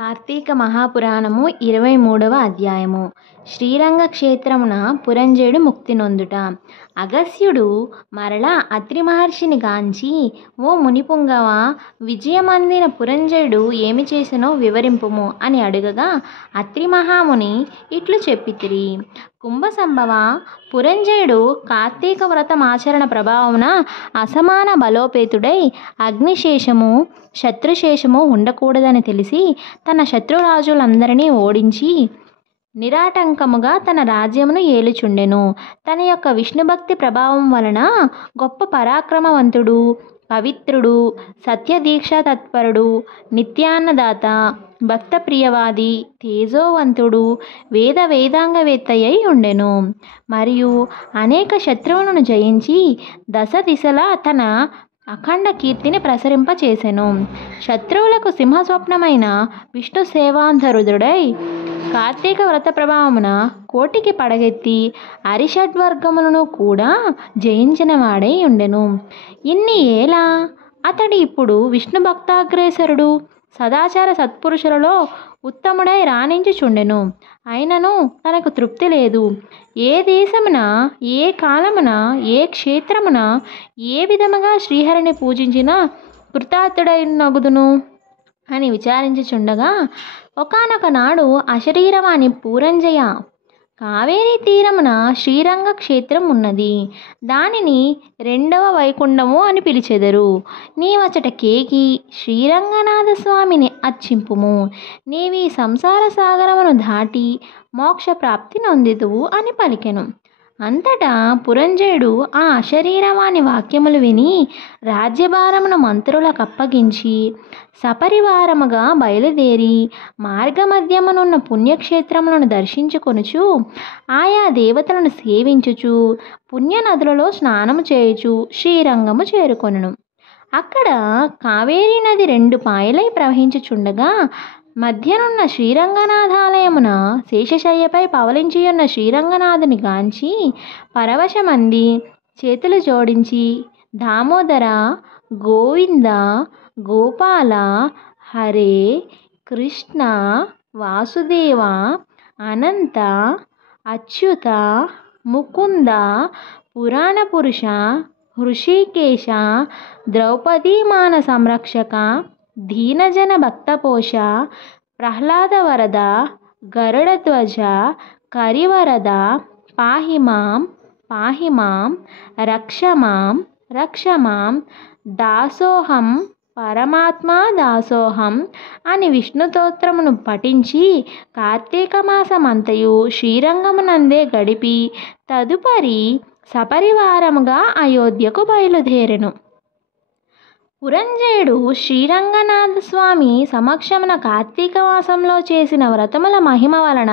కార్తీక మహాపురాణము 23వ అధ్యాయము. శ్రీరంగ క్షేత్రమున పురంజయుడు ముక్తి నొందుట. అగస్త్యుడు మరలా అత్రి మహర్షిని గాంచి, ఓ మునిపుంగవ, విజయమందిన పురంజయుడు ఏమి చేసెనో వివరింపుము అని అడుగగా, అత్రి మహాముని ఇట్లు చెప్పితిరి. కుంభసంభవ, పురంజయుడు కార్తీక వ్రతమాచరణ ప్రభావమున అసమాన బలోపేతుడై అగ్నిశేషము శత్రుశేషము ఉండకూడదని తెలిసి తన శత్రురాజులందరినీ ఓడించి నిరాటంకముగా తన రాజ్యమును ఏలుచుండెను. తన యొక్క విష్ణుభక్తి ప్రభావం వలన గొప్ప పరాక్రమవంతుడు, పవిత్రుడు, సత్యదీక్షా తత్పరుడు, నిత్యాన్నదాత, భక్త ప్రియవాది, తేజోవంతుడు, వేదాంగవేత్తయ్యై ఉండెను. మరియు అనేక శత్రువులను జయించి దశ దిశలా తన అఖండ కీర్తిని ప్రసరింపచేసెను. శత్రువులకు సింహస్వప్నమైన విష్ణు సేవాంధరుడై కార్తీక వ్రత ప్రభావమున కోటికి పడగెత్తి అరిషడ్వర్గములను కూడా జయించిన వాడై ఉండెను. ఇన్ని ఏలా అతడు ఇప్పుడు విష్ణు భక్తాగ్రేసరుడు, సదాచార సత్పురుషులలో ఉత్తముడై రాణించుచుండెను. అయినను తనకు తృప్తి లేదు. ఏ దేశమున, ఏ కాలమున, ఏ క్షేత్రమున ఏ విధముగా శ్రీహరిని పూజించిన కృతార్థుడైనగుదును అని విచారించుచుండగా, ఒకానొక నాడు అశరీరవాణి పురంజయ, కావేరీ తీరమున శ్రీరంగ క్షేత్రం ఉన్నది. దానిని రెండవ వైకుంఠము అని పిలిచెదరు. నీవచట కేకి శ్రీరంగనాథ స్వామిని అర్చింపుము. నీవీ సంసార సాగరమును దాటి మోక్ష ప్రాప్తి నొందితువు అని పలికెను. అంతటా పురంజయుడు ఆ అశరీరవాణి వాక్యములు విని రాజ్యభారమును మంత్రులకు అప్పగించి సపరివారముగా బయలుదేరి మార్గమధ్యమునున్న పుణ్యక్షేత్రములను దర్శించుకొనుచు, ఆయా దేవతలను సేవించుచు, పుణ్యనదులలో స్నానము చేయుచు శ్రీరంగము చేరుకొనెను. అక్కడ కావేరీ నది రెండు పాయలై ప్రవహించుచుండగా, మధ్యనున్న శ్రీరంగనాథాలయమున శేషశయ్యపై పవలించియున్న శ్రీరంగనాథుని గాంచి పరవశమంది చేతులు జోడించి, దామోదర, గోవింద, గోపాల, హరే కృష్ణ, వాసుదేవ, అనంత, అచ్యుత, ముకుంద, పురాణ పురుష, హృషికేశ, ద్రౌపదీమాన సంరక్షక, దీనజన భక్తపోష, ప్రహ్లాద వరద, గరుడధ్వజ, కరివరద, పాహిమాం పాహిమాం, రక్షమాం రక్షమాం, దాసోహం పరమాత్మా దాసోహం అని విష్ణుస్తోత్రమును పఠించి కార్తీక మాసమంతయు శ్రీరంగమునందే గడిపి తదుపరి సపరివారముగా అయోధ్యకు బయలుదేరెను. పురంజయుడు శ్రీరంగనాథ స్వామి సమక్షమున కార్తీక మాసంలో చేసిన వ్రతముల మహిమ వలన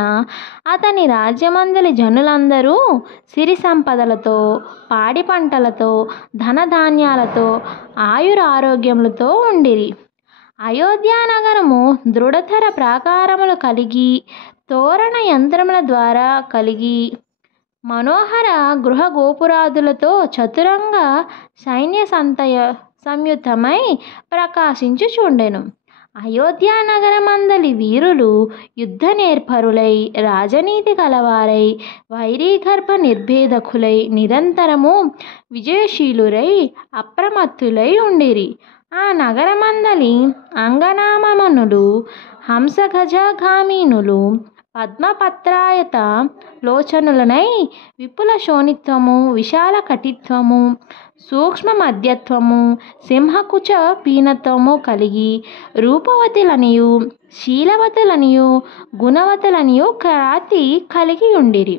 అతని రాజ్యమందలి జనులందరూ సిరి సంపదలతో, పాడి పంటలతో, ధనధాన్యాలతో, ఆయురారోగ్యములతో ఉండిరి. అయోధ్యానగరము దృఢతర ప్రాకారములు కలిగి, తోరణ యంత్రముల ద్వారా కలిగి, మనోహర గృహ గోపురాదులతో చతురంగ సైన్య సంయుతమై ప్రకాశించుచుండెను. అయోధ్యానగరమందలి వీరులు యుద్ధ నేర్పరులై, రాజనీతి కలవారై, వైరీగర్భ నిర్భేదకులై, నిరంతరము విజయశీలురై, అప్రమత్తులై ఉండిరి. ఆ నగరమందలి అంగనామనులు, హంసగజగామినులు పద్మపత్రాయత లోచనులనై విపుల శోణిత్వము, విశాల కటిత్వము, సూక్ష్మ మధ్యత్వము, సింహకుచ పీనత్వము కలిగి రూపవతులనియు, శీలవతులనియు, గుణవతులనియు ఖ్యాతి కలిగి ఉండిరి.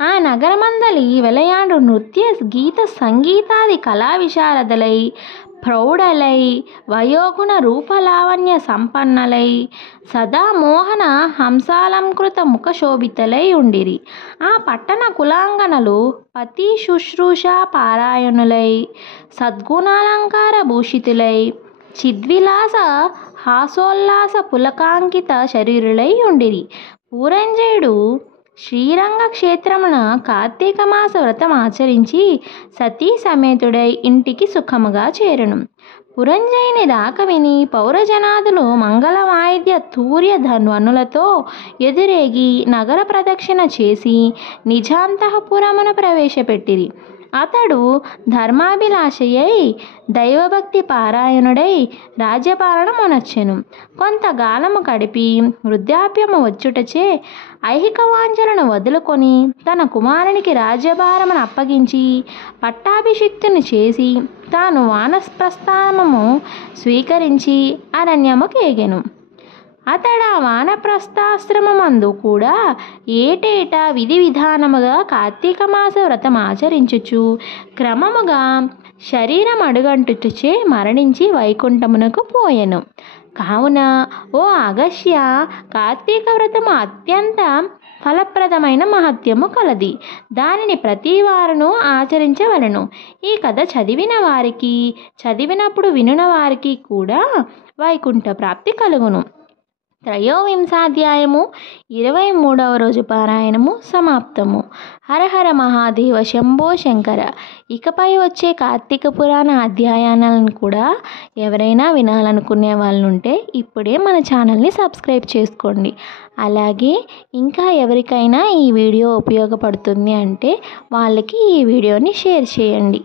ఆ నగరమందలి వెలయాడు నృత్య గీత సంగీతాది కళా విశారదలై, ప్రౌఢలై, వయోగుణ రూపలావణ్య సంపన్నలై, సదా మోహన హంసాలంకృత ముఖశోభితలై ఉండిరి. ఆ పట్టణ కులాంగనలు పతి శుశ్రూషా పారాయణులై, సద్గుణాలంకార భూషితులై, చిద్విలాస హాసోల్లాస పులకాంకిత శరీరులై ఉండిరి. పురంజయుడు శ్రీరంగ క్షేత్రమున కార్తీక మాస వ్రతం ఆచరించి సతీ సమేతుడై ఇంటికి సుఖముగా చేరును. పురంజయుని రాక విని పౌరజనాదులు మంగళ వాయిద్య తూర్య ధ్వనులతో ఎదురేగి నగర ప్రదక్షిణ చేసి నిజాంతఃపురమున ప్రవేశపెట్టిరి. అతడు ధర్మాభిలాషయై దైవభక్తి పారాయణుడై రాజ్యపాలన మొనర్చెను. కొంతకాలము గడిపి వృద్ధాప్యము వచ్చుటచే ఐహిక వాంఛలను వదులుకొని తన కుమారునికి రాజ్యభారమును అప్పగించి పట్టాభిషిక్తుని చేసి తాను వానప్రస్థానము స్వీకరించి అరణ్యముకు ఎగెను. అతడు ఆ వానప్రస్థాశ్రమమందు కూడా ఏటేటా విధి విధానముగా కార్తీక మాస వ్రతం ఆచరించుచు క్రమముగా శరీరం అడుగంటుచే మరణించి వైకుంఠమునకు పోయెను. కావున ఓ అగస్య, కార్తీక వ్రతము అత్యంత ఫలప్రదమైన మహత్యము కలది. దానిని ప్రతి వారును ఆచరించవలను. ఈ కథ చదివిన వారికి, చదివినప్పుడు వినున వారికి కూడా వైకుంఠ ప్రాప్తి కలుగును. త్రయోవింశాధ్యాయము 23వ రోజు పారాయణము సమాప్తము. హర హర మహాదేవ శంభో శంకర. ఇకపై వచ్చే కార్తీక పురాణ అధ్యాయాలను కూడా ఎవరైనా వినాలనుకునే వాళ్ళు ఉంటే ఇప్పుడే మన ఛానల్ని సబ్స్క్రైబ్ చేసుకోండి. అలాగే ఇంకా ఎవరికైనా ఈ వీడియో ఉపయోగపడుతుంది అంటే వాళ్ళకి ఈ వీడియోని షేర్ చేయండి.